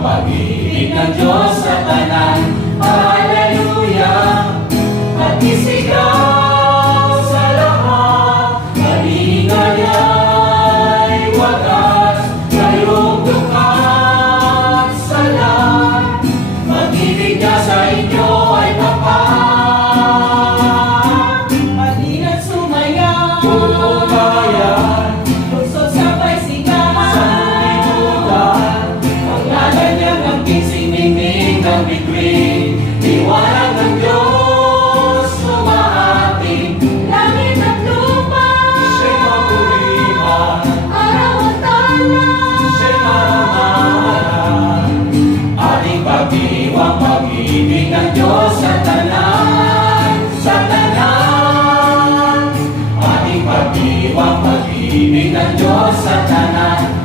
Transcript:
pag-ibig ng Diyos sa tanan. Hallelujah! Pag-isigaw sa lahat, maligaya'y wagas, kayong dukat sa lahat. Pag-ibig niya sa inyo ay tapat. Pag-inat sumaya, Buong bayan, lunsod sabay sigahan. sa libutan, Paglalan niya ng singing ng bituin, liwanag ng Diyos sumaating. Langit at lupa, Siya'y mapurihan, araw at talan. siya'y marangalan. Ating pag-iwang pag-ibig ng Diyos sa tanan, sa tanan. Ating pag-iwang pag-ibig ng Diyos sa tanan.